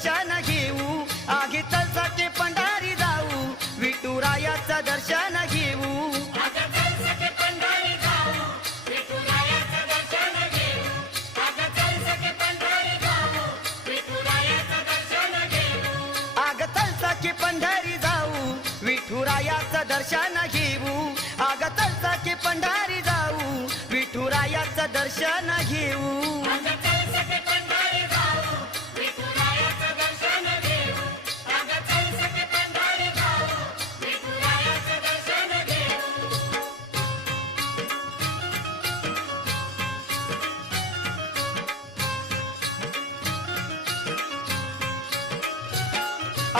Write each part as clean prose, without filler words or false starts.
दर्शन घेऊ, आगे तळसाचे पंढारी जाऊ, विठुरायाचं दर्शन घेऊ, आग तळसाचे पंढारी जाऊ, विठुरायाचं दर्शन घेऊ, आग तळसाचे पंढारी जाऊ, विठुरायाचं दर्शन घेऊ.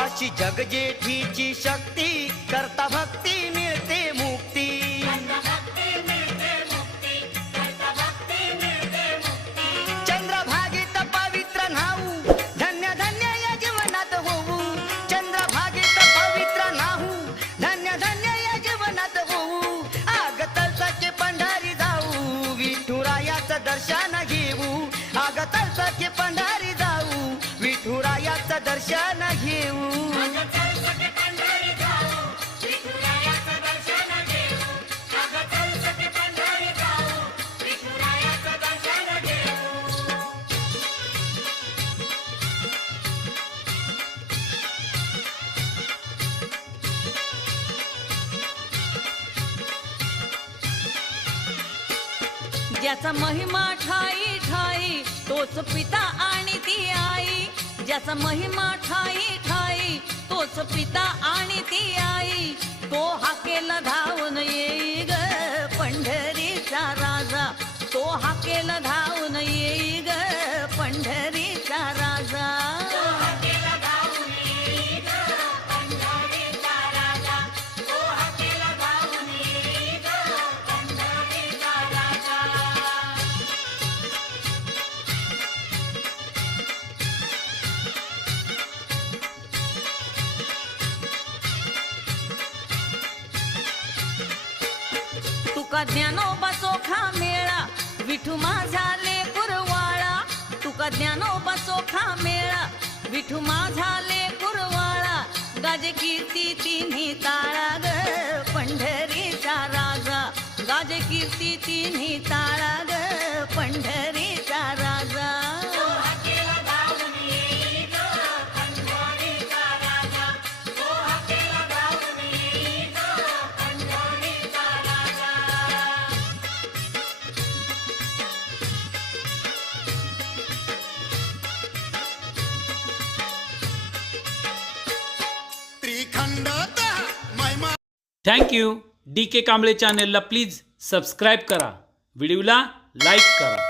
अशी जगजेठीची शक्ती, करता भक्ती मिळते मुक्ती, चंद्रभागेत पवित्र न्हाऊ, धन्य धन्य या जीवनात होऊ, चंद्रभागेत पवित्र न्हाऊ, धन्य धन्य या जीवनात होऊ, आग तळसाचे पंढारी जाऊ, विठुरायाचं दर्शन घेऊ, आग तळसाचे पंढारी जाऊ, विठुरायाचं दर्शन घेऊ. ज्याचा महिमा ठाई ठाई तोच पिता आणि ती आई, ज्याचा महिमा ठाई ठाई तोच पिता आणि ती आई, तो हाकेला धावून येई ग पंढरीचा राजा, तो हाकेला धावून येई ग पंढरीचा राजा. तुका ज्ञानोबा चोखा मेळा, विठू माझा लेकुरवाळा, तुका ज्ञानोबा चोखा मेळा, विठू माझा लेकुरवाळा, गाजे कीर्ती तिन्ही ताळा ग पंढरीचा राजा, गाजे कीर्ती तिन्ही ताळा ग पंढरीचा राजा. Thank you. DK कांबळे चॅनलला प्लीज सबस्क्राईब करा, व्हिडिओला लाईक करा.